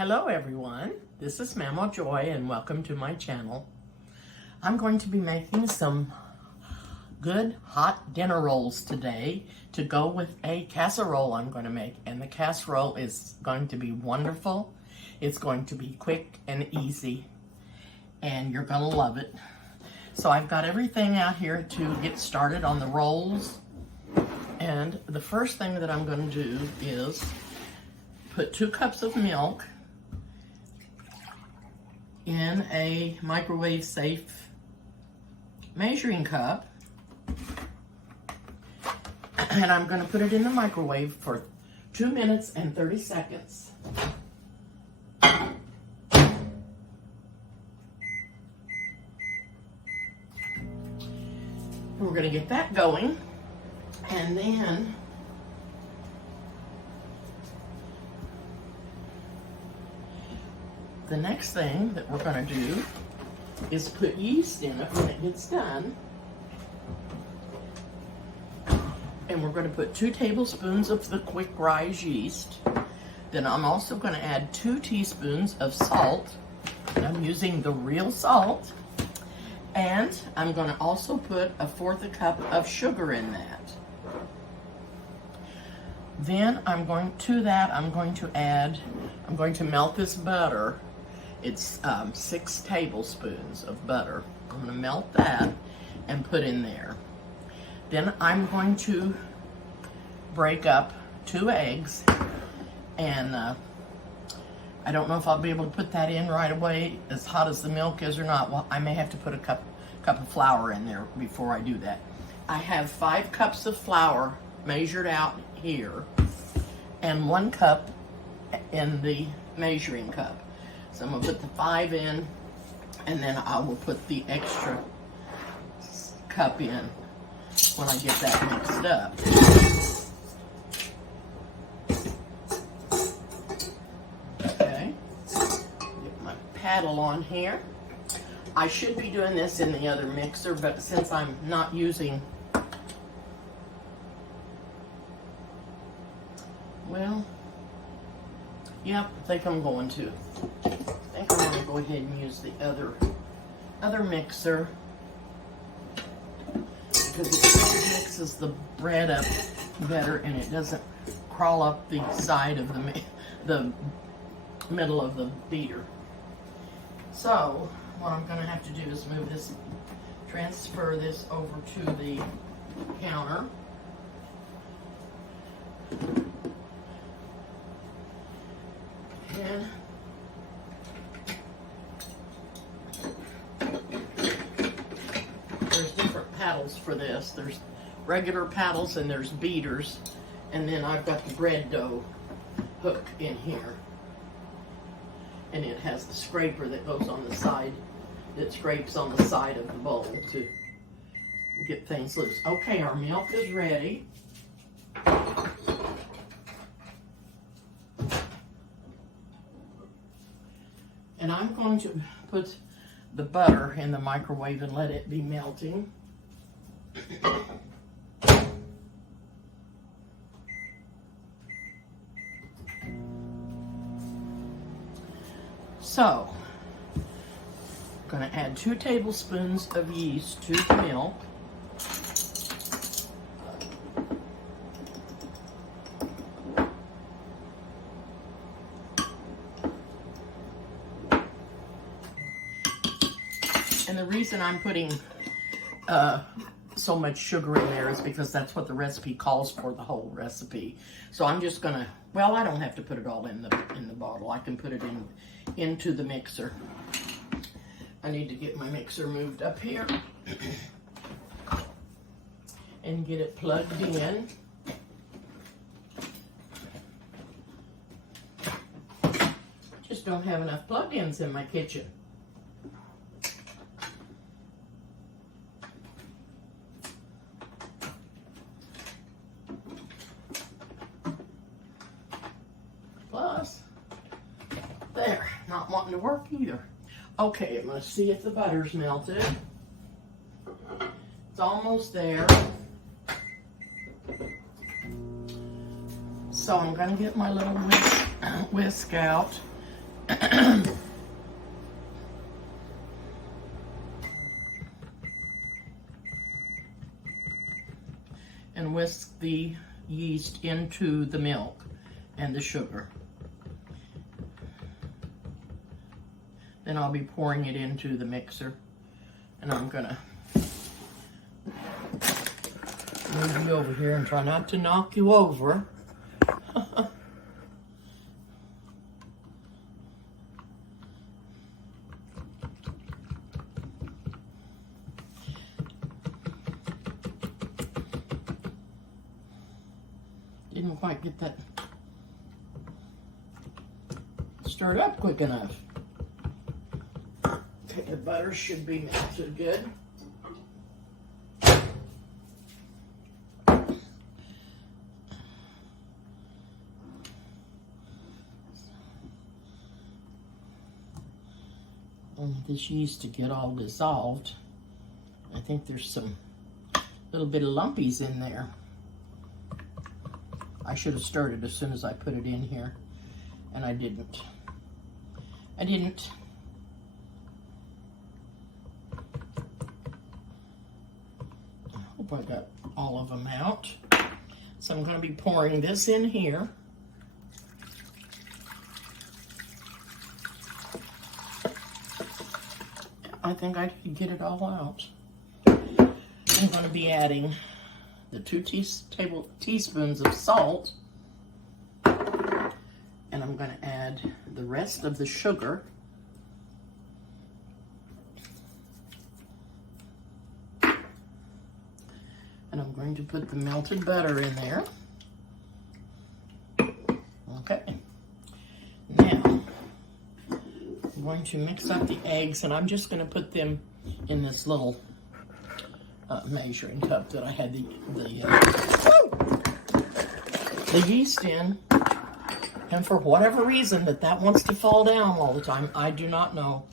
Hello everyone, this is Mama Joy and welcome to my channel. I'm going to be making some good hot dinner rolls today to go with a casserole I'm going to make, and the casserole is going to be wonderful. It's going to be quick and easy and you're going to love it. So I've got everything out here to get started on the rolls, and the first thing that I'm going to do is put 2 cups of milk in a microwave safe measuring cup, and I'm going to put it in the microwave for 2 minutes and 30 seconds. We're going to get that going, and then the next thing that we're going to do is put yeast in it when it gets done. And we're going to put 2 tablespoons of the quick rise yeast. Then I'm also going to add 2 teaspoons of salt. I'm using the real salt. And I'm going to also put 1/4 cup of sugar in that. Then I'm going to melt this butter. It's 6 tablespoons of butter. I'm going to melt that and put in there. Then I'm going to break up 2 eggs, and I don't know if I'll be able to put that in right away, as hot as the milk is or not. Well, I may have to put a cup of flour in there before I do that. I have 5 cups of flour measured out here, and 1 cup in the measuring cup. So I'm going to put the 5 in, and then I will put the extra cup in when I get that mixed up. Okay, get my paddle on here. I should be doing this in the other mixer, but since I'm not using, well, yep, I think I'm going to. I think I'm going to go ahead and use the other mixer, because it mixes the bread up better and it doesn't crawl up the side of the middle of the beater. So what I'm going to have to do is transfer this over to the counter. And there's different paddles for this. There's regular paddles and there's beaters. And then I've got the bread dough hook in here. And it has the scraper that goes on the side, that scrapes on the side of the bowl to get things loose. Okay, our milk is ready. And I'm going to put the butter in the microwave and let it be melting. So, I'm going to add 2 tablespoons of yeast to the milk. And the reason I'm putting so much sugar in there is because that's what the recipe calls for, the whole recipe. So I'm just gonna, well, I don't have to put it all in the bottle. I can put it into the mixer. I need to get my mixer moved up here and get it plugged in. Just don't have enough plug-ins in my kitchen. Plus, there, not wanting to work either. Okay, I'm going to see if the butter's melted. It's almost there. So I'm going to get my little whisk out And whisk the yeast into the milk and the sugar. Then I'll be pouring it into the mixer, and I'm gonna move you over here and try not to knock you over. Didn't quite get that stirred up quick enough. Okay, the butter should be melted good. And this yeast to get all dissolved. I think there's some little bit of lumpies in there. I should have stirred it as soon as I put it in here, and I didn't. I hope I got all of them out. So I'm going to be pouring this in here. I think I could get it all out. I'm going to be adding the 2 teaspoons of salt, and I'm going to add the rest of the sugar. And I'm going to put the melted butter in there. Okay. Now, I'm going to mix up the eggs, and I'm just going to put them in this little measuring cup that I had the yeast in. And for whatever reason that wants to fall down all the time, I do not know.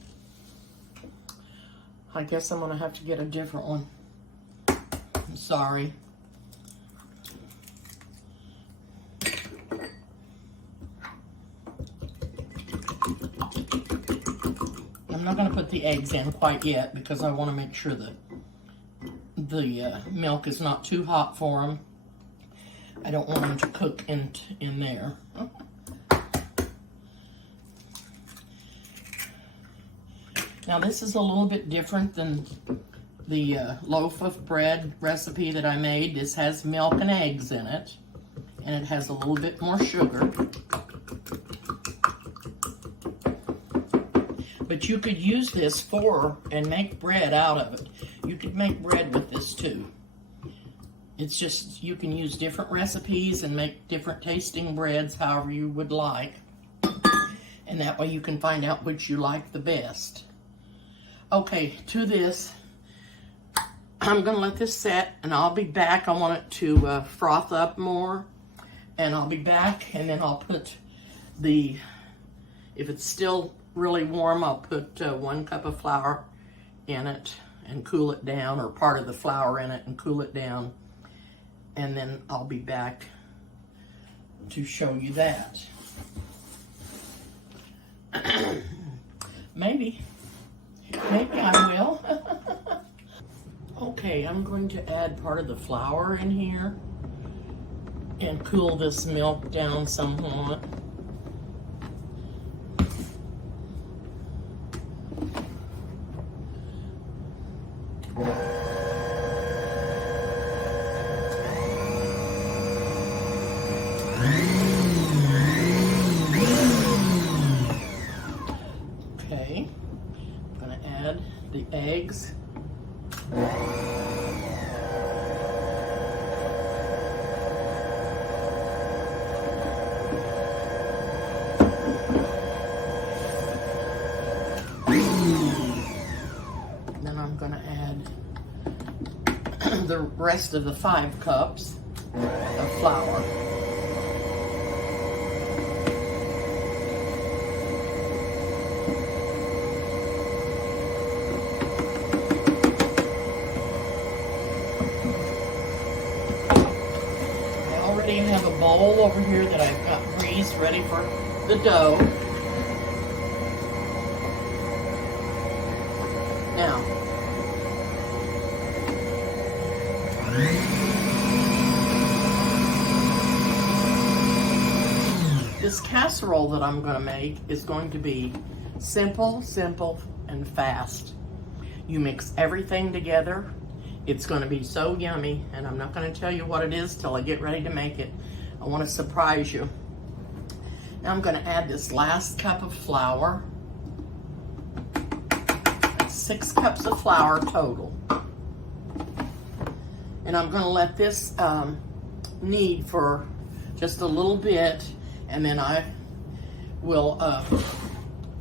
I guess I'm going to have to get a different one. I'm sorry. I'm not going to put the eggs in quite yet because I want to make sure that the milk is not too hot for them. I don't want them to cook in there. Now this is a little bit different than the loaf of bread recipe that I made. This has milk and eggs in it, and it has a little bit more sugar. But you could use this and make bread out of it. You could make bread with this too. It's just, you can use different recipes and make different tasting breads however you would like. And that way you can find out which you like the best. Okay, to this, I'm gonna let this set and I'll be back. I want it to froth up more, and I'll be back, and then I'll put if it's still really warm, I'll put 1 cup of flour in it and cool it down, or part of the flour in it and cool it down. And then I'll be back to show you that. Maybe I will. Okay, I'm going to add part of the flour in here and cool this milk down somewhat. Okay, I'm going to add the eggs. Then I'm going to add the rest of the 5 cups of flour. I have a bowl over here that I've got greased ready for the dough. This casserole that I'm gonna make is going to be simple, and fast. You mix everything together. It's gonna be so yummy, and I'm not gonna tell you what it is till I get ready to make it. I wanna surprise you. Now I'm gonna add this last cup of flour. That's 6 cups of flour total. And I'm gonna let this knead for just a little bit, and then I will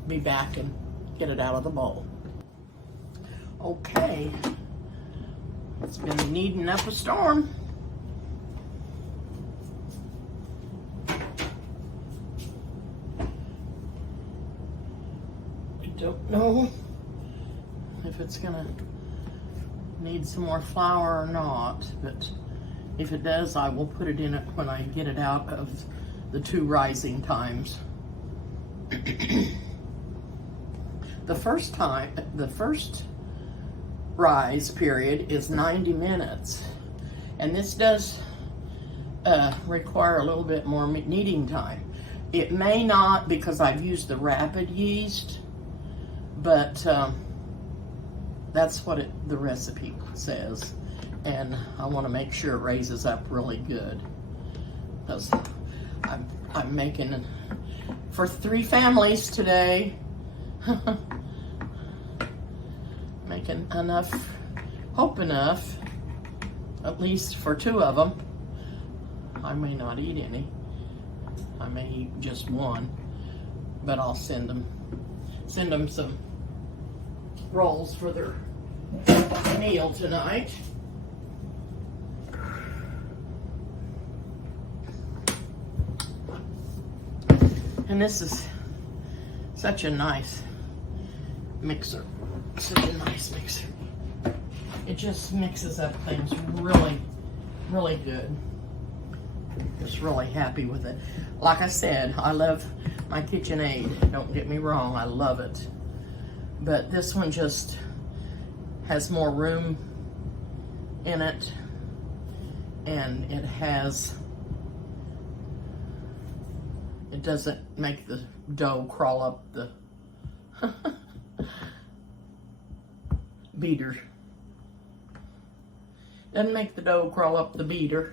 be back and get it out of the bowl. Okay, it's been kneading up a storm. I don't know if it's gonna need some more flour or not, but if it does, I will put it in it when I get it out of the 2 rising times. The first rise period is 90 minutes, and this does require a little bit more kneading time. It may not, because I've used the rapid yeast, but that's what the recipe says, and I want to make sure it raises up really good, because I'm making for 3 families today. Making enough, hope enough, at least for 2 of them. I may not eat any. I may eat just 1, but I'll send them some rolls for their meal tonight. And this is such a nice mixer. Such a nice mixer. It just mixes up things really, really good. Just really happy with it. Like I said, I love my KitchenAid. Don't get me wrong, I love it. But this one just has more room in it, and it doesn't make the dough crawl up the beater. Doesn't make the dough crawl up the beater.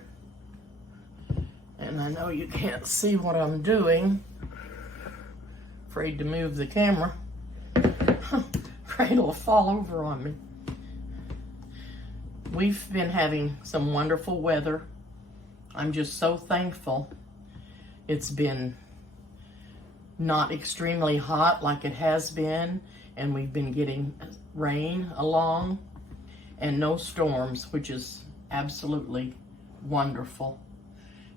And I know you can't see what I'm doing. Afraid to move the camera. Afraid it'll fall over on me. We've been having some wonderful weather. I'm just so thankful. It's been not extremely hot like it has been, and we've been getting rain along and no storms, which is absolutely wonderful.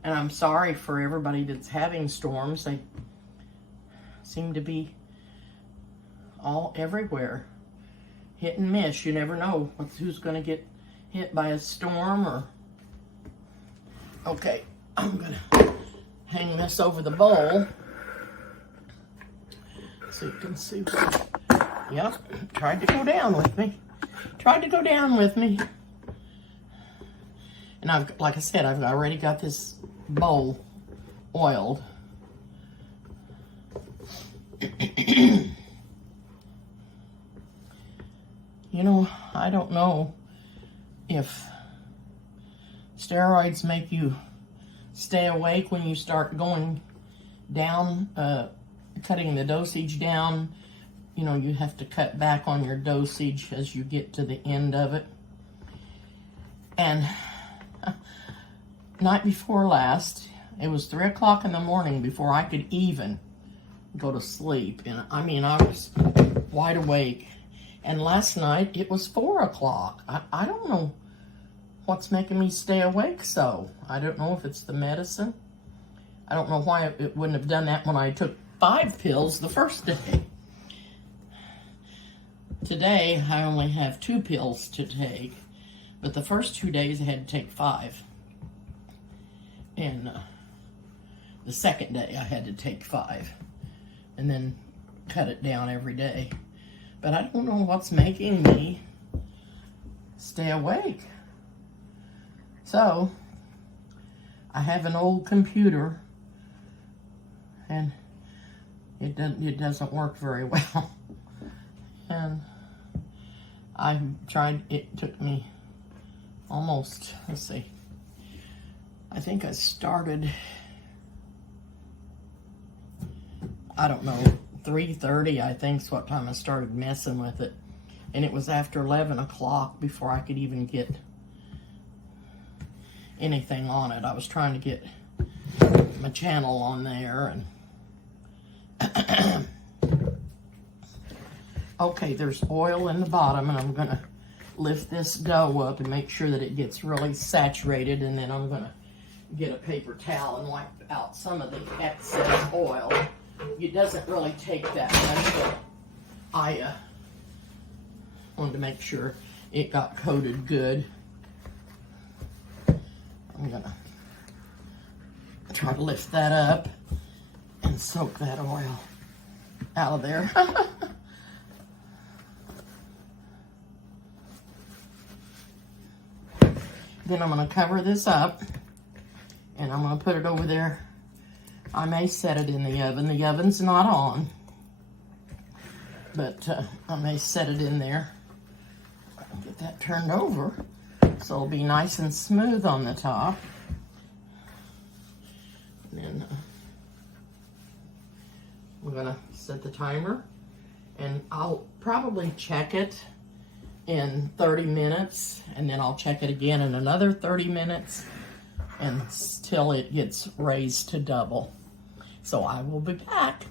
And I'm sorry for everybody that's having storms. They seem to be all everywhere. Hit and miss. You never know who's going to get hit by a storm or... Okay, I'm going to hang this over the bowl so you can see. Yep, tried to go down with me. Tried to go down with me. And like I said, I've already got this bowl oiled. You know, I don't know if steroids make you stay awake when you start going down, cutting the dosage down. You know, you have to cut back on your dosage as you get to the end of it. And night before last, it was 3 o'clock in the morning before I could even go to sleep. And I mean, I was wide awake. And last night, it was 4 o'clock. I don't know what's making me stay awake so. I don't know if it's the medicine. I don't know why it wouldn't have done that when I took 5 pills the first day. Today, I only have 2 pills to take. But the first 2 days, I had to take 5. And the second day, I had to take 5. And then cut it down every day. But I don't know what's making me stay awake. So, I have an old computer, and it doesn't work very well. And I tried, it took me almost, let's see, I think I started, I don't know, 3:30 I think's what time I started messing with it. And it was after 11 o'clock before I could even get anything on it. I was trying to get my channel on there, and okay, there's oil in the bottom, and I'm gonna lift this dough up and make sure that it gets really saturated, and then I'm gonna get a paper towel and wipe out some of the excess oil. It doesn't really take that much, but I wanted to make sure it got coated good. I'm gonna try to lift that up and soak that oil out of there. Then I'm gonna cover this up and I'm gonna put it over there. I may set it in the oven. The oven's not on, but I may set it in there. Get that turned over so it'll be nice and smooth on the top. And then we're gonna set the timer, and I'll probably check it in 30 minutes, and then I'll check it again in another 30 minutes until it gets raised to double. So I will be back.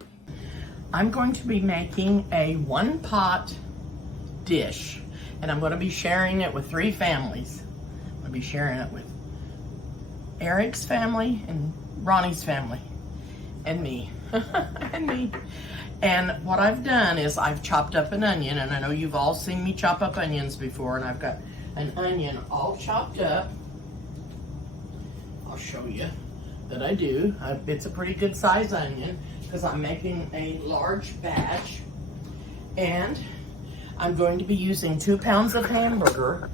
I'm going to be making a one-pot dish, and I'm going to be sharing it with 3 families. I'm going to be sharing it with Eric's family and Ronnie's family and me. And me. And what I've done is I've chopped up an onion, and I know you've all seen me chop up onions before, and I've got an onion all chopped up. I'll show you that I do. It's a pretty good size onion because I'm making a large batch. And I'm going to be using 2 pounds of hamburger,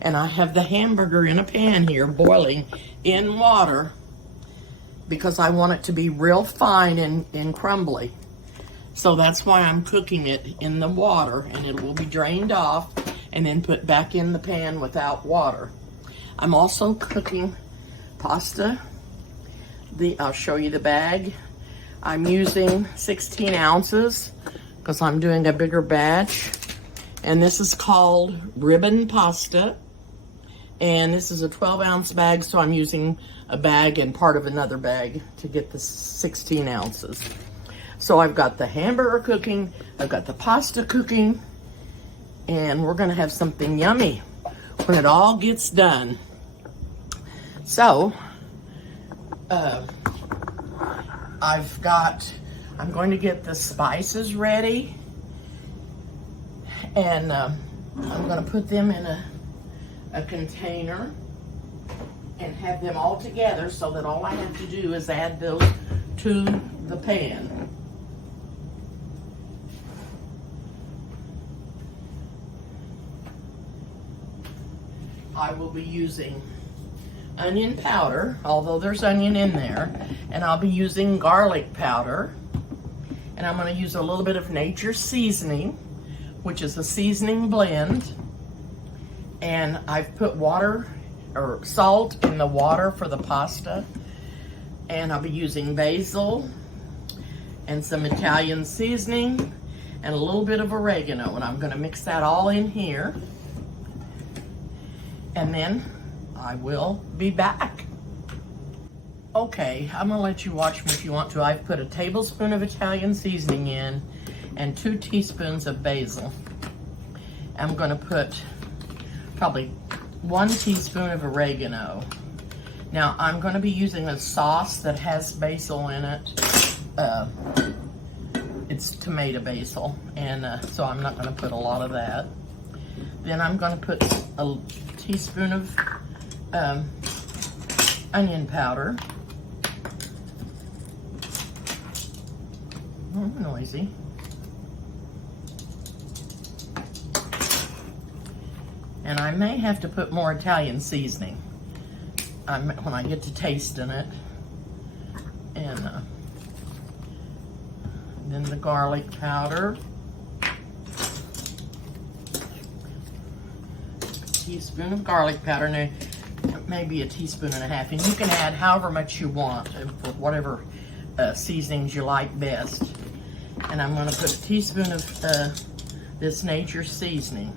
and I have the hamburger in a pan here boiling in water because I want it to be real fine and crumbly. So that's why I'm cooking it in the water, and it will be drained off and then put back in the pan without water. I'm also cooking pasta. I'll show you the bag. I'm using 16 ounces because I'm doing a bigger batch. And this is called ribbon pasta. And this is a 12-ounce bag, so I'm using a bag and part of another bag to get the 16 ounces. So I've got the hamburger cooking, I've got the pasta cooking, and we're gonna have something yummy when it all gets done. So, I'm going to get the spices ready, and I'm gonna put them in a container and have them all together so that all I have to do is add those to the pan. I will be using onion powder, although there's onion in there, and I'll be using garlic powder, and I'm going to use a little bit of Nature's Seasoning, which is a seasoning blend, and I've put water or salt in the water for the pasta, and I'll be using basil and some Italian seasoning and a little bit of oregano, and I'm going to mix that all in here. And then I will be back. Okay, I'm gonna let you watch me if you want to. I've put a tablespoon of Italian seasoning in and 2 teaspoons of basil. I'm gonna put probably 1 teaspoon of oregano. Now I'm gonna be using a sauce that has basil in it. It's tomato basil, and so I'm not gonna put a lot of that. Then I'm gonna put a teaspoon of onion powder. Oh, noisy. And I may have to put more Italian seasoning when I get to tasting it. And Then the garlic powder. Teaspoon of garlic powder, now maybe a teaspoon and a half, and you can add however much you want for whatever seasonings you like best. And I'm going to put a teaspoon of this nature seasoning,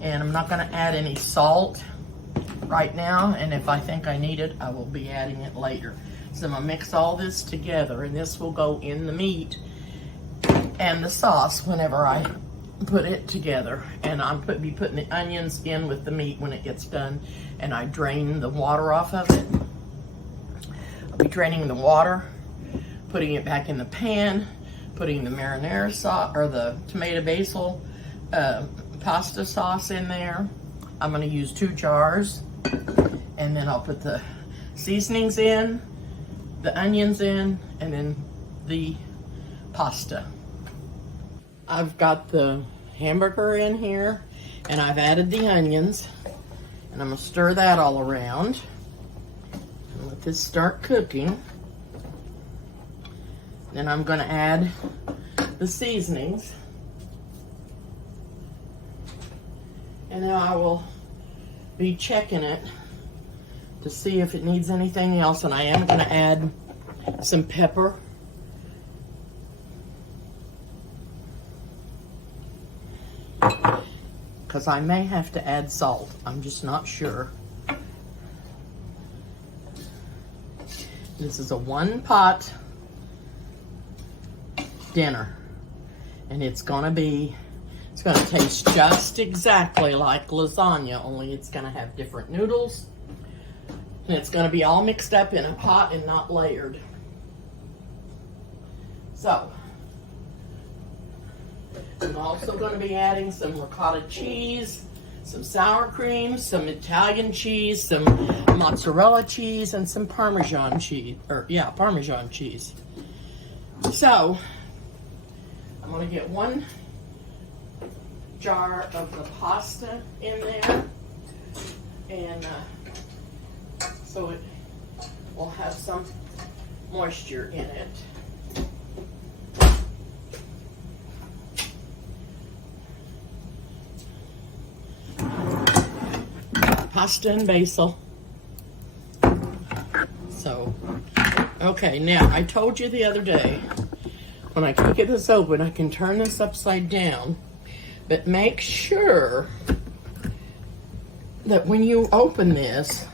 and I'm not going to add any salt right now, and if I think I need it, I will be adding it later. So I'm going to mix all this together, and this will go in the meat and the sauce whenever I put it together. And I'm be putting the onions in with the meat when it gets done, and I drain the water off of it. I'll be draining the water, putting it back in the pan, putting the marinara sauce or the tomato basil pasta sauce in there. I'm going to use 2 jars, and then I'll put the seasonings in, the onions in, and then the pasta. I've got the hamburger in here, and I've added the onions, and I'm going to stir that all around and let this start cooking. Then I'm going to add the seasonings, and now I will be checking it to see if it needs anything else, and I am going to add some pepper. Because I may have to add salt. I'm just not sure. This is a 1-pot dinner. And it's gonna taste just exactly like lasagna, only it's gonna have different noodles. And it's gonna be all mixed up in a pot and not layered. So, I'm also going to be adding some ricotta cheese, some sour cream, some Italian cheese, some mozzarella cheese, and some Parmesan cheese, Parmesan cheese. So, I'm going to get 1 jar of the pasta in there, and so it will have some moisture in it. Pasta and basil. So, okay, now I told you the other day, when I cook this open, I can turn this upside down, but make sure that when you open this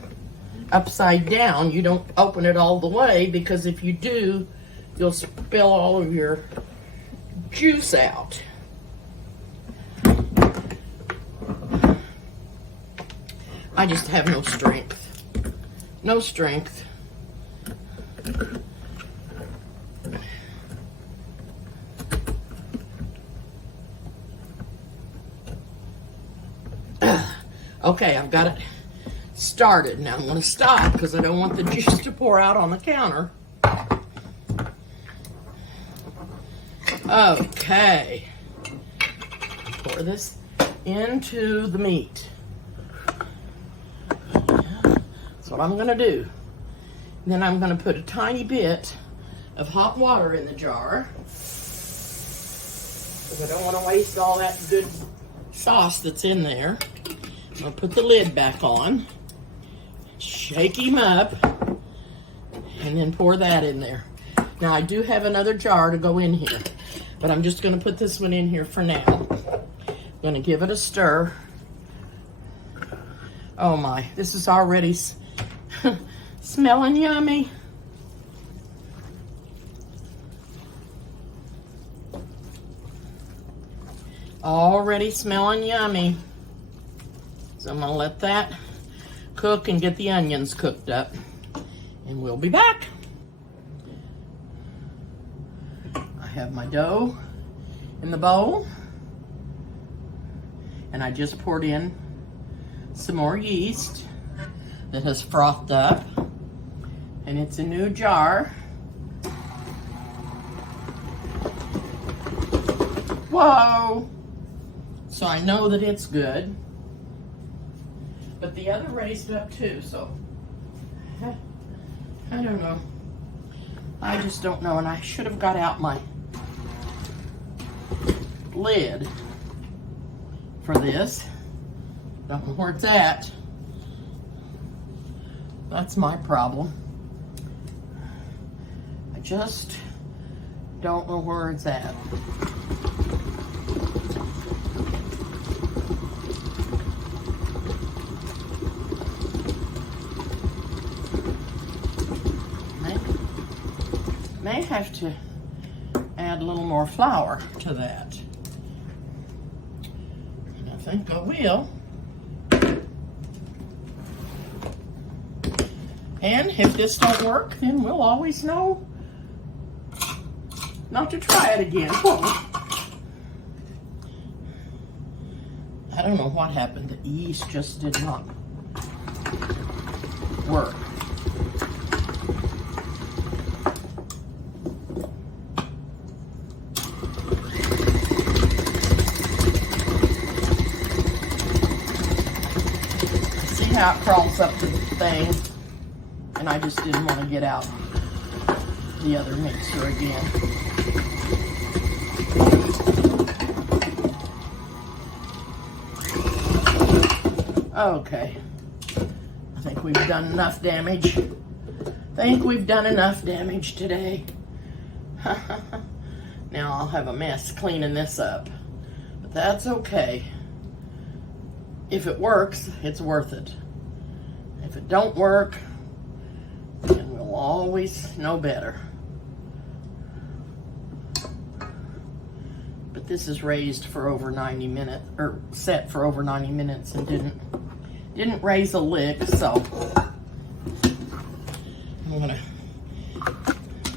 upside down, you don't open it all the way, because if you do, you'll spill all of your juice out. I just have no strength. No strength. Okay, I've got it started. Now I'm going to stop because I don't want the juice to pour out on the counter. Okay. Pour this into the meat. That's what I'm going to do. Then I'm going to put a tiny bit of hot water in the jar, because I don't want to waste all that good sauce that's in there. I'm going to put the lid back on, shake him up, and then pour that in there. Now I do have another jar to go in here, but I'm just going to put this one in here for now. I'm going to give it a stir. Oh my, this is already smelling yummy. Already smelling yummy. So I'm gonna let that cook and get the onions cooked up, and we'll be back. I have my dough in the bowl, and I just poured in some more yeast that has frothed up, and it's a new jar. Whoa! So I know that it's good, but the other raised up too, so I don't know. I just don't know, and I should have got out my lid for this. Don't know where it's at. That's my problem. I just don't know where it's at. May have to add a little more flour to that. And I think I will. And if this don't work, then we'll always know not to try it again, won't we? I don't know what happened. The yeast just did not work. See how it crawls up the thing? And I just didn't want to get out the other mixer again. Okay. I think we've done enough damage. Today. Now I'll have a mess cleaning this up. But that's okay. If it works, it's worth it. If it don't work, then we'll always know better. But this is raised for over 90 minutes, or set for over 90 minutes, and didn't raise a lick, so I'm gonna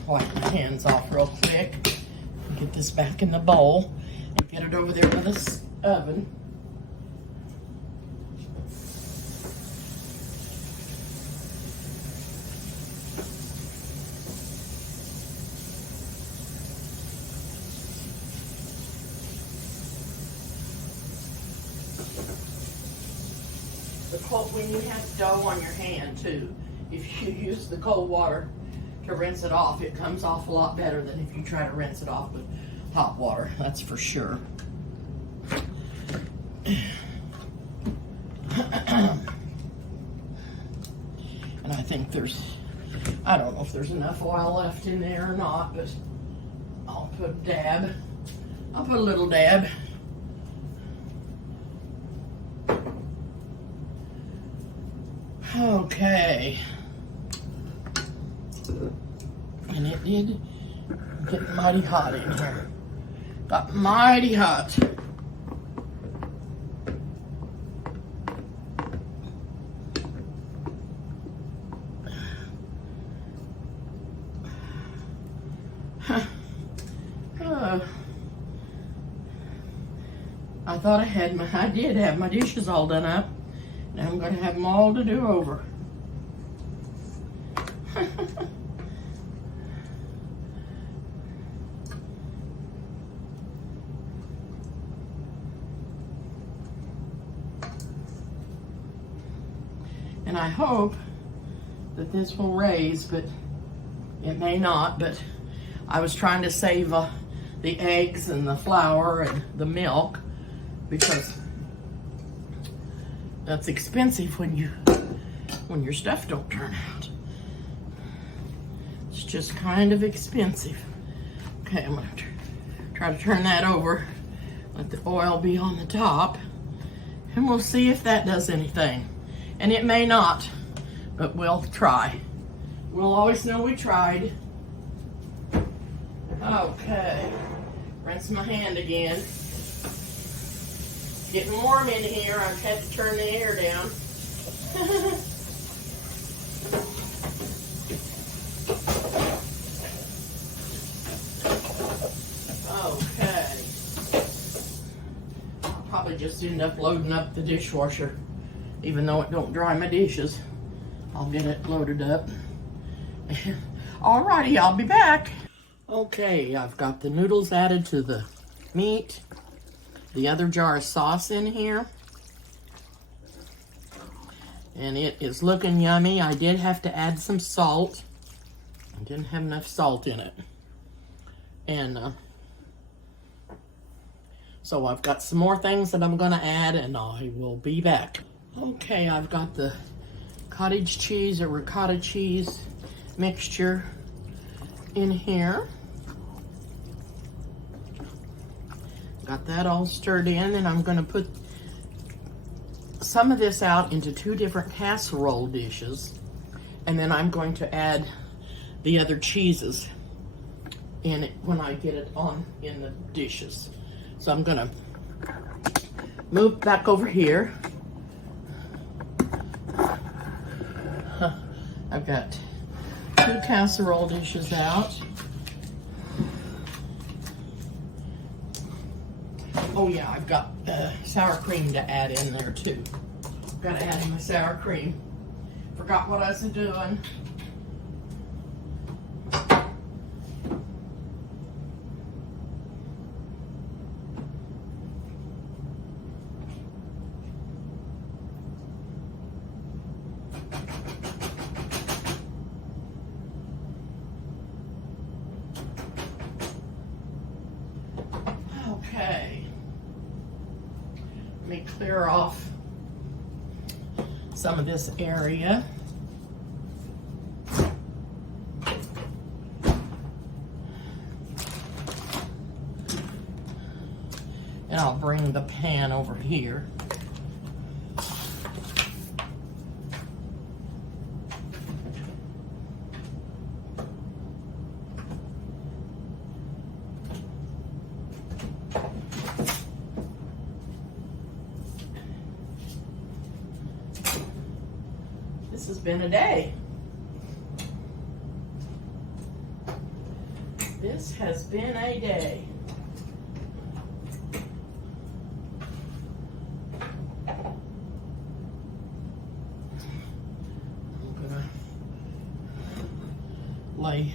wipe my hands off real quick and get this back in the bowl and get it over there in this oven. When you have dough on your hand too, if you use the cold water to rinse it off, it comes off a lot better than if you try to rinse it off with hot water, that's for sure. And I think I don't know if there's enough oil left in there or not, but I'll put a dab. I'll put a little dab. Okay. And it did get mighty hot in here. Got mighty hot. I thought I did have my dishes all done up. Now I'm going to have them all to do over. And I hope that this will raise, but it may not. But I was trying to save the eggs and the flour and the milk, because that's expensive when your stuff don't turn out. It's just kind of expensive. Okay, I'm gonna try to turn that over, let the oil be on the top, and we'll see if that does anything. And it may not, but we'll try. We'll always know we tried. Okay, rinse my hand again. Getting warm in here. I've had to turn the air down. Okay. I'll probably just end up loading up the dishwasher, even though it don't dry my dishes. I'll get it loaded up. Alrighty, I'll be back. Okay, I've got the noodles added to the meat. The other jar of sauce in here. And it is looking yummy. I did have to add some salt. Didn't have enough salt in it. And so I've got some more things that I'm gonna add, and I will be back. Okay, I've got the cottage cheese or ricotta cheese mixture in here. Got that all stirred in, and I'm gonna put some of this out into 2 different casserole dishes, and then I'm going to add the other cheeses in it when I get it on in the dishes. So I'm gonna move back over here. I've got 2 casserole dishes out. Oh yeah, I've got sour cream to add in there too. Gotta add in my sour cream. Forgot what I was doing. Okay. Let me clear off some of this area. And I'll bring the pan over here. This has been a day. This has been a day. I'm gonna lay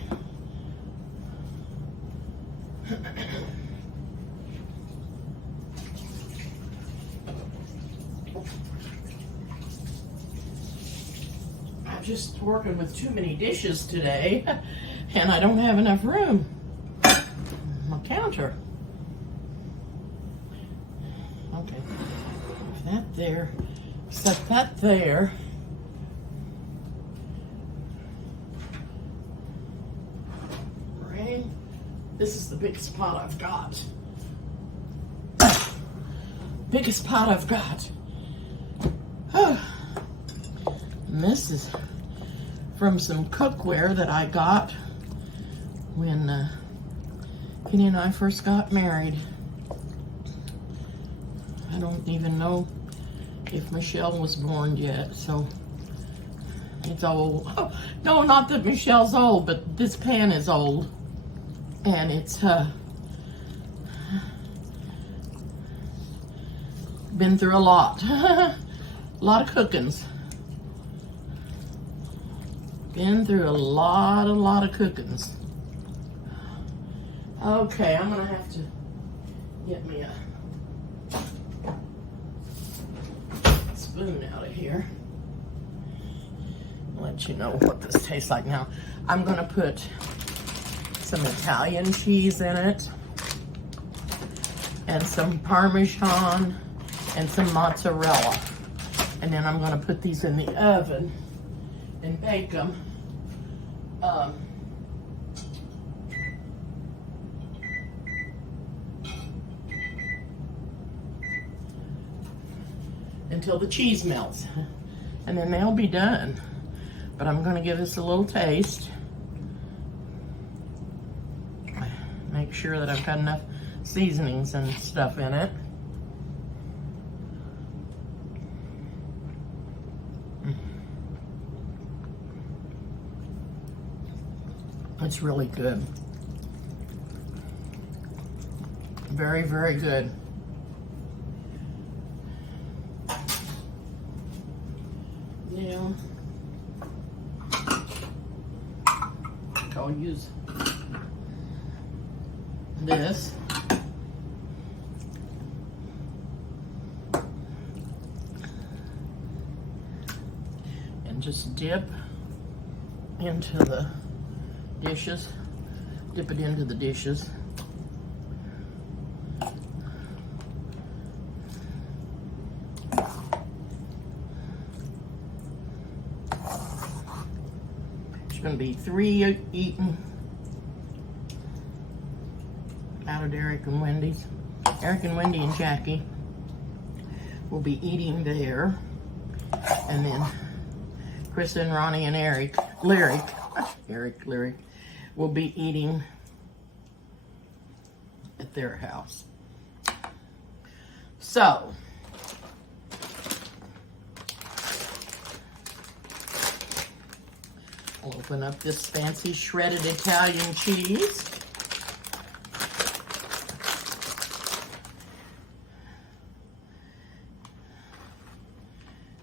I'm just working with too many dishes today, and I don't have enough room on my counter. Okay, put that there, set that there. Right, this is the biggest pot I've got. Biggest pot I've got. And this is from some cookware that I got when Kenny and I first got married. I don't even know if Michelle was born yet, so it's old. Oh, no, not that Michelle's old, but this pan is old. And it's been through a lot. A lot of cookings. Been through a lot of cookings. Okay, I'm gonna have to get me a spoon out of here. I'll let you know what this tastes like now. I'm gonna put some Italian cheese in it, and some Parmesan, and some mozzarella. And then I'm gonna put these in the oven and bake them. Until the cheese melts, and then they'll be done. But I'm going to give this a little taste. Make sure that I've got enough seasonings and stuff in it. It's really good. Very, very good. Now, I'll use this. And just dip into the dishes. Dip it into the dishes. There's going to be 3 eating out of Eric and Wendy's. Eric and Wendy and Jackie will be eating there. And then Chris and Ronnie and Lyric will be eating at their house. So, I'll open up this fancy shredded Italian cheese.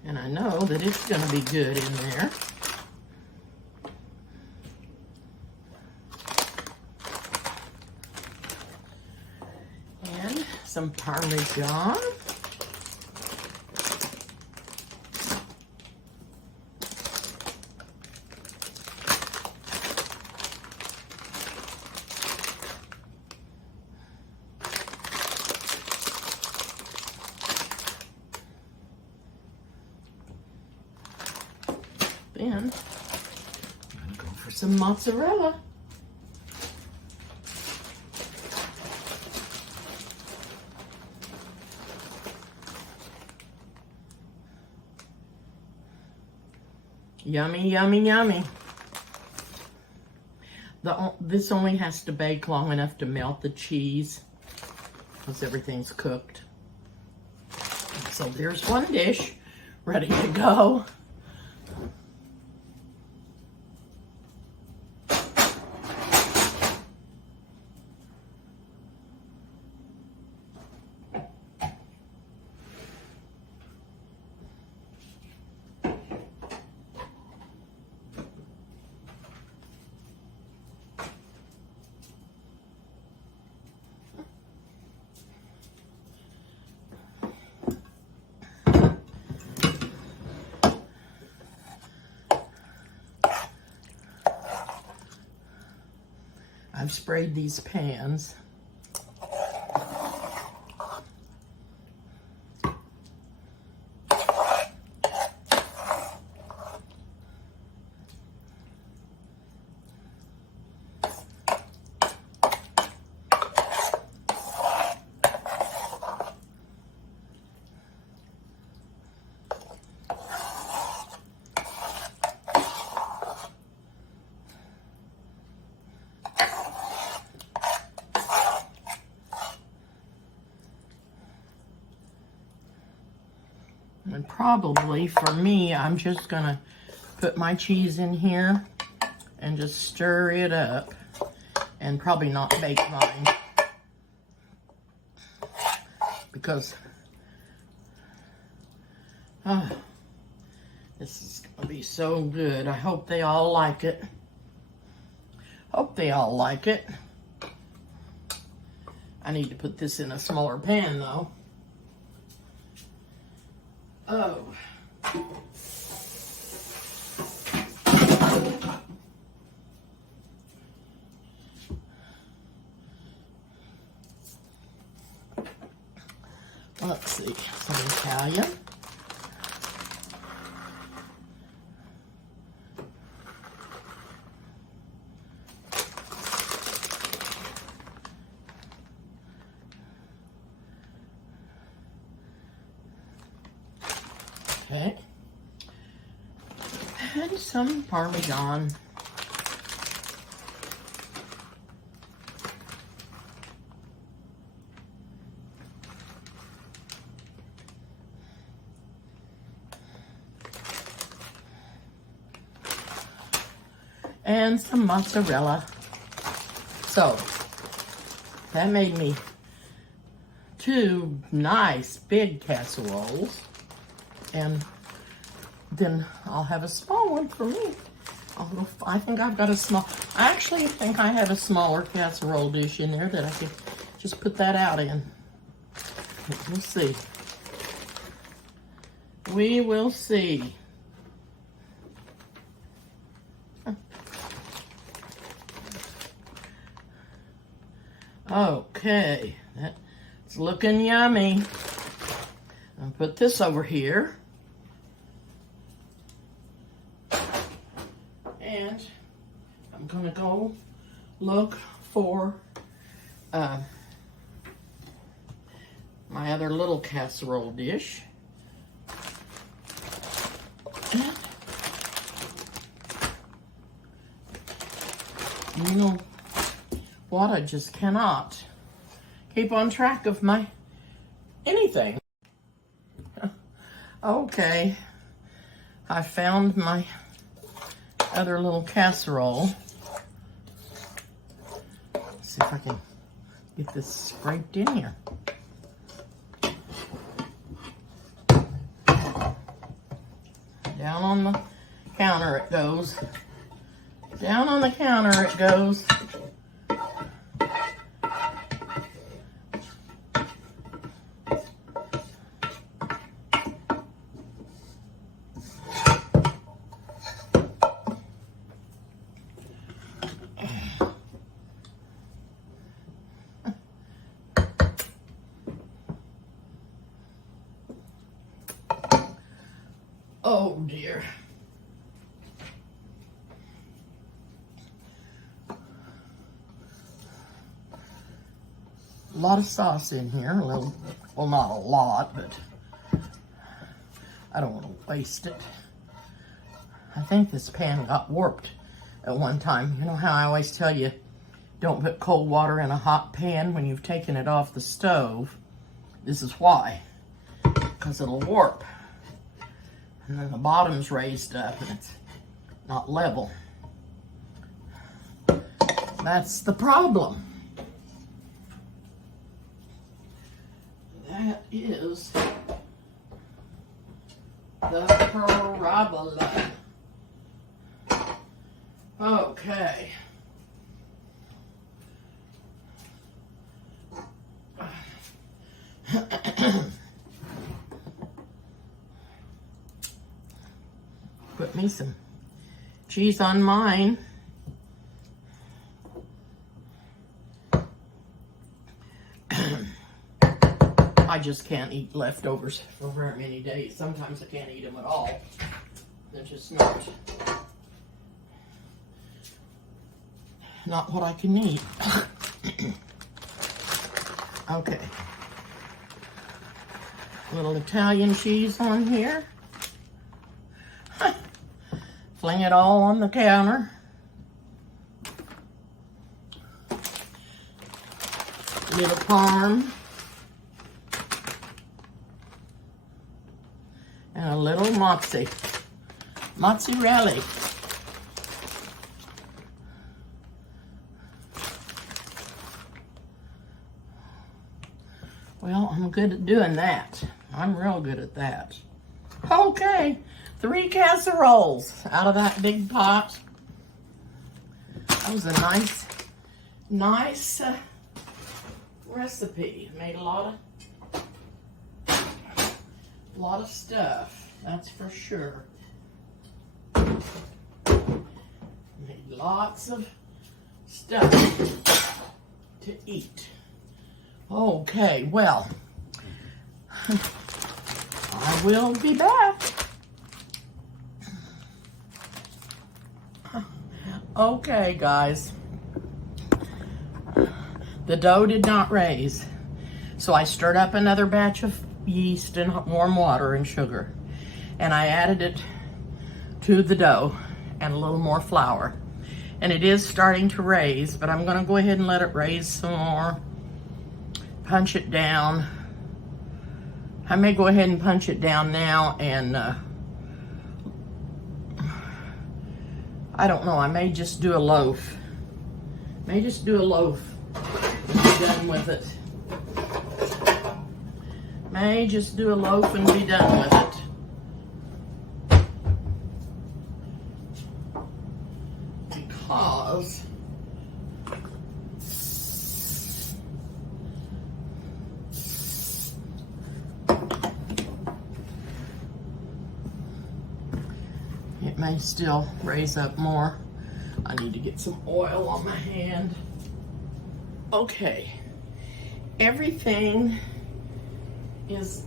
And I know that it's going to be good in there. And some Parmesan. Then I'm going to go for some mozzarella. Yummy, yummy, yummy. This only has to bake long enough to melt the cheese because everything's cooked. So there's one dish ready to go. I've sprayed these pans. And probably for me, I'm just gonna put my cheese in here and just stir it up and probably not bake mine because this is gonna be so good. I hope they all like it. Hope they all like it. I need to put this in a smaller pan though. Oh. Let's see, some Italian. Okay, and some Parmesan. And some mozzarella. So, that made me 2 nice big casseroles. And then I'll have a small one for me. I think I've got a small, I actually think I have a smaller casserole dish in there that I could just put that out in. We'll see. We will see. Okay, that's looking yummy. I'll put this over here. And I'm gonna go look for my other little casserole dish. You know what? I just cannot keep on track of my anything. Okay, I found my other little casserole. Let's see if I can get this scraped in here. Down on the counter it goes. Down on the counter it goes. Oh dear. A lot of sauce in here, a little, well, not a lot, but I don't want to waste it. I think this pan got warped at one time. You know how I always tell you, don't put cold water in a hot pan when you've taken it off the stove? This is why, because it'll warp. And then the bottom's raised up and it's not level. That's the problem. That is the problem. Okay. Put me some cheese on mine. I just can't eat leftovers for very many days. Sometimes I can't eat them at all. They're just not what I can eat. Okay. A little Italian cheese on here. Fling it all on the counter. Little parm. And a little mozzarella. Well, I'm good at doing that. I'm real good at that. Okay, 3 casseroles out of that big pot. That was a nice recipe. Made a lot of stuff, that's for sure. Made lots of stuff to eat. Okay, well, I will be back. Okay, guys. The dough did not raise, so I stirred up another batch of yeast and warm water and sugar, and I added it to the dough and a little more flour, and it is starting to raise, but I'm going to go ahead and let it raise some more. Punch it down. I may go ahead and punch it down now, and I don't know, I may just do a loaf. And be done with it. May just do a loaf and be done with it. Because it may still raise up more. I need to get some oil on my hand. Okay, everything is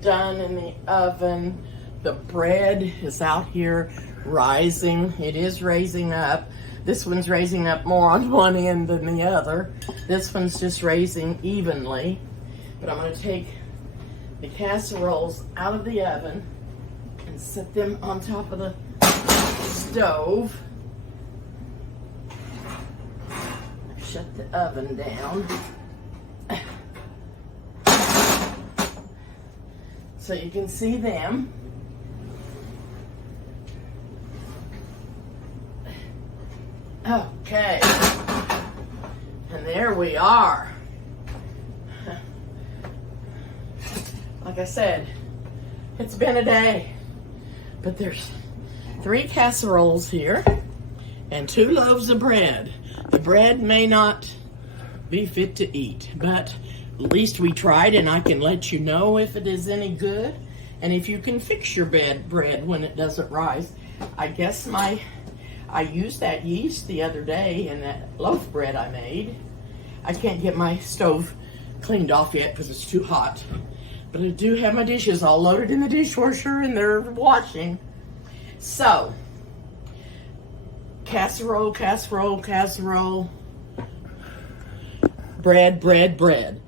done in the oven. The bread is out here rising. It is raising up. This one's raising up more on one end than the other. This one's just raising evenly. But I'm going to take the casseroles out of the oven and set them on top of the stove. Shut the oven down so you can see them. Okay, and there we are. Like I said, it's been a day, but there's 3 casseroles here and 2 loaves of bread. The bread may not be fit to eat, but at least we tried, and I can let you know if it is any good and if you can fix your bread when it doesn't rise. I guess I used that yeast the other day in that loaf bread I made. I can't get my stove cleaned off yet because it's too hot, but I do have my dishes all loaded in the dishwasher and they're washing. So, casserole, casserole, casserole, bread, bread, bread.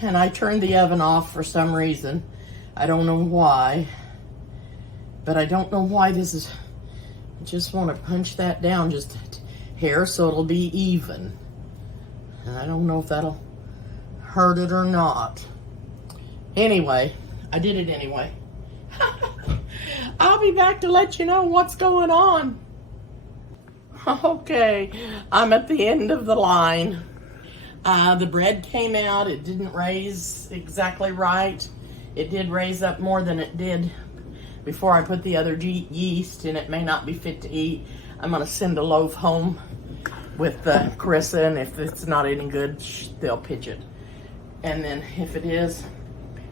And I turned the oven off for some reason. I don't know why, but I don't know why this is, I just want to punch that down just a hair so it'll be even. And I don't know if that'll hurt it or not. Anyway, I did it anyway. I'll be back to let you know what's going on. Okay, I'm at the end of the line. The bread came out. It didn't raise exactly right. It did raise up more than it did before I put the other yeast, and it may not be fit to eat. I'm going to send a loaf home with Carissa, and if it's not any good, they'll pitch it. And then if it is,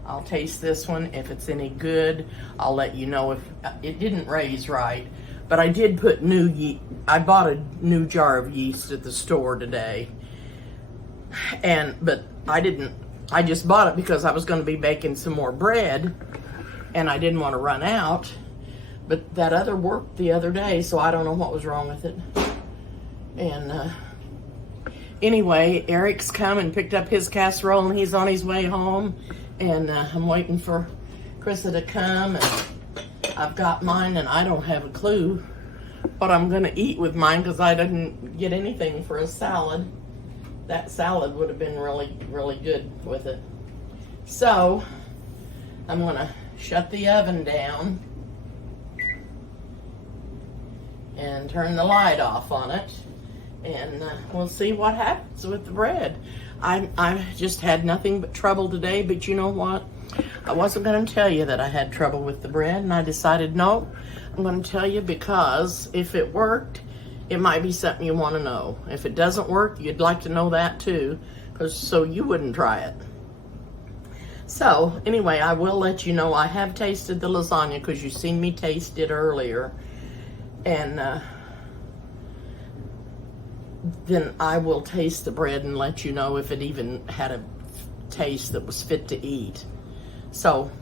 I'll taste this one. If it's any good, I'll let you know. If it didn't raise right. But I did put new yeast. I bought a new jar of yeast at the store today. But I just bought it because I was going to be baking some more bread and I didn't want to run out. But that other worked the other day, so I don't know what was wrong with it. And anyway, Eric's come and picked up his casserole and he's on his way home. And I'm waiting for Carissa to come, and I've got mine, and I don't have a clue what I'm going to eat with mine because I didn't get anything for a salad. That salad would have been really, really good with it. So, I'm going to shut the oven down and turn the light off on it, and we'll see what happens with the bread. I just had nothing but trouble today, but you know what? I wasn't going to tell you that I had trouble with the bread, and I decided, no, I'm going to tell you because if it worked, it might be something you want to know. If it doesn't work, you'd like to know that too, so you wouldn't try it. So, anyway, I will let you know I have tasted the lasagna because you've seen me taste it earlier, and then I will taste the bread and let you know if it even had a taste that was fit to eat. So,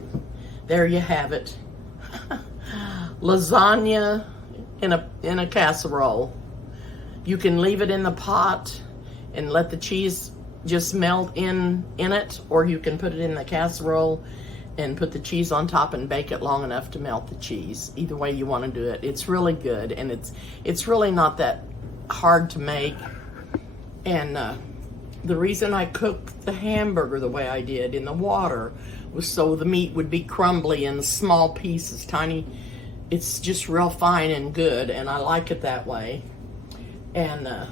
there you have it. Lasagna in a casserole. You can leave it in the pot and let the cheese just melt in it, or you can put it in the casserole and put the cheese on top and bake it long enough to melt the cheese. Either way you want to do it. It's really good, and it's really not that hard to make. And the reason I cooked the hamburger the way I did in the water was so the meat would be crumbly in small pieces, tiny. It's just real fine and good, and I like it that way. And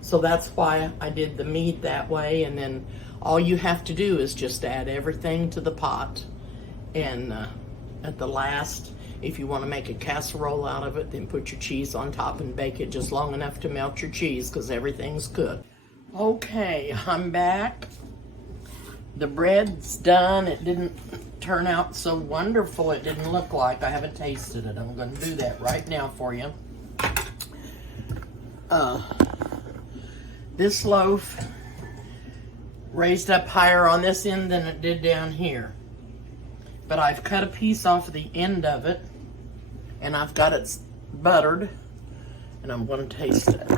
so that's why I did the meat that way. And then all you have to do is just add everything to the pot. And at the last, if you want to make a casserole out of it, then put your cheese on top and bake it just long enough to melt your cheese because everything's good. Okay, I'm back. The bread's done. It didn't turn out so wonderful. It didn't look like. I haven't tasted it. I'm going to do that right now for you. This loaf raised up higher on this end than it did down here. But I've cut a piece off the end of it, and I've got it buttered, and I'm going to taste it.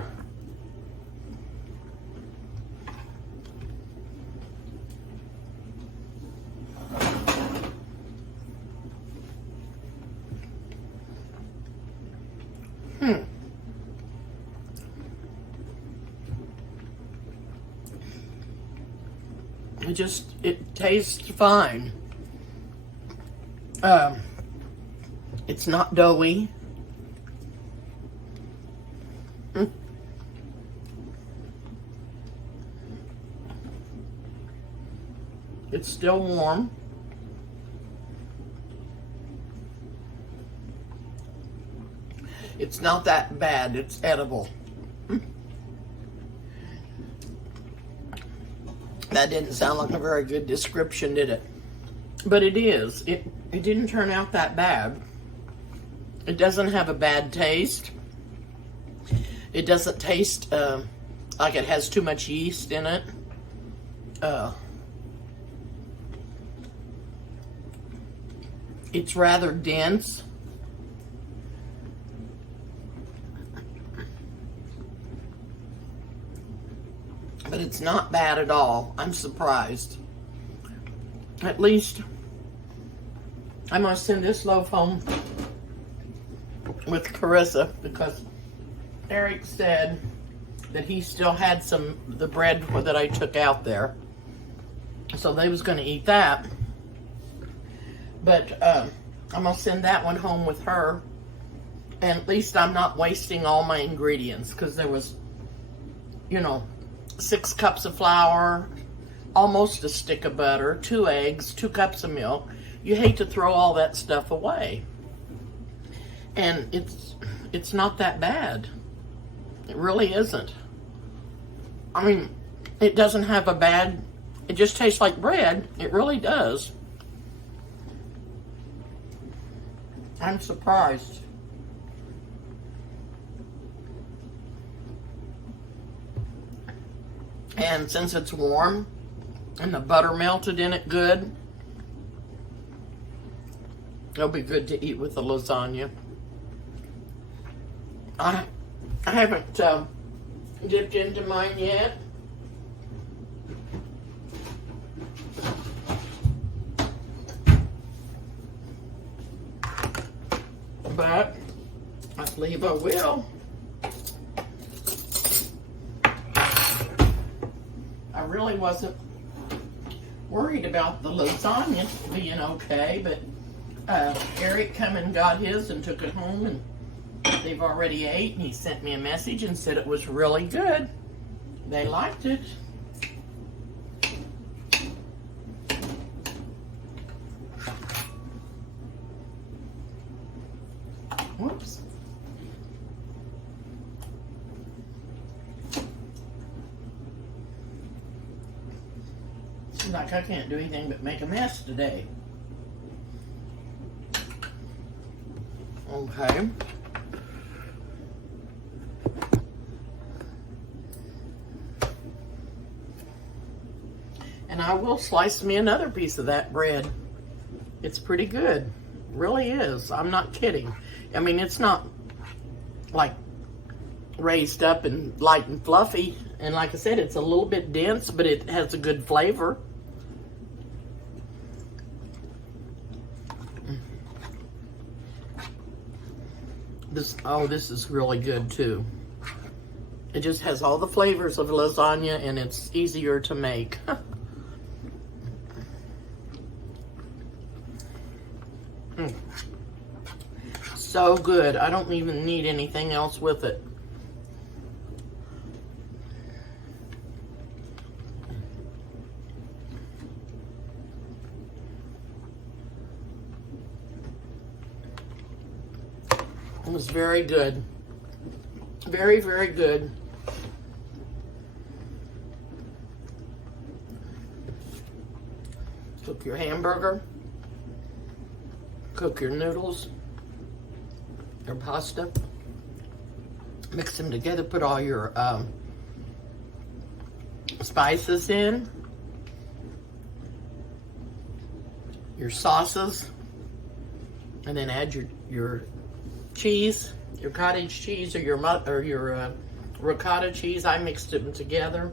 It tastes fine. It's not doughy. It's still warm. It's not that bad. It's edible. That didn't sound like a very good description, did it? But it is. It didn't turn out that bad. It doesn't have a bad taste. It doesn't taste like it has too much yeast in it. It's rather dense. But it's not bad at all. I'm surprised. At least I'm going to send this loaf home with Carissa because Eric said that he still had the bread that I took out there. So they was going to eat that. But I'm going to send that one home with her. And at least I'm not wasting all my ingredients because there was, 6 cups of flour, almost a stick of butter, 2 eggs, 2 cups of milk. You hate to throw all that stuff away. And it's not that bad. It really isn't. I mean, it doesn't have a bad, it just tastes like bread. It really does. I'm surprised. And since it's warm and the butter melted in it good, it'll be good to eat with the lasagna. I haven't dipped into mine yet. But I believe I will. I really wasn't worried about the lasagna being okay, but Eric come and got his and took it home, and they've already ate, and he sent me a message and said it was really good. They liked it. Whoops. Seems like I can't do anything but make a mess today. Okay. And I will slice me another piece of that bread. It's pretty good. Really is. I'm not kidding. I mean, it's not like raised up and light and fluffy. And like I said, it's a little bit dense, but it has a good flavor. This is really good too. It just has all the flavors of lasagna, and it's easier to make. So good. I don't even need anything else with it. It was very good. Very, very good. Cook your hamburger. Cook your noodles. Your pasta. Mix them together. Put all your spices in, your sauces, and then add your cheese, your cottage cheese or your ricotta cheese. I mixed them together.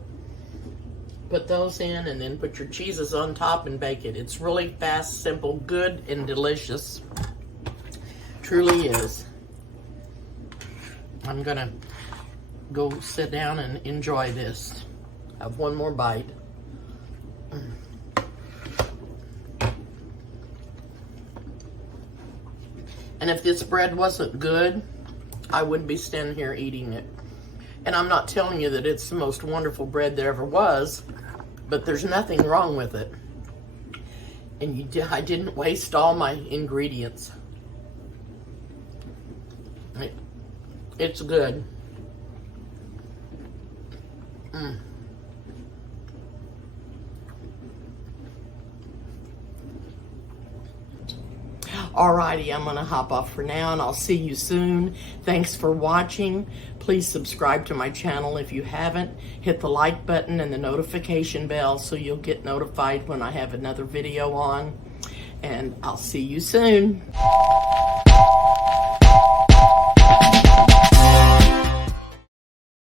Put those in and then put your cheeses on top and bake it. It's really fast, simple, good, and delicious. Truly is. I'm gonna go sit down and enjoy this. Have one more bite. And if this bread wasn't good, I wouldn't be standing here eating it. And I'm not telling you that it's the most wonderful bread there ever was, but there's nothing wrong with it. And I didn't waste all my ingredients. It's good. Alrighty, I'm gonna hop off for now and I'll see you soon. Thanks for watching. Please subscribe to my channel if you haven't. Hit the like button and the notification bell so you'll get notified when I have another video on. And I'll see you soon.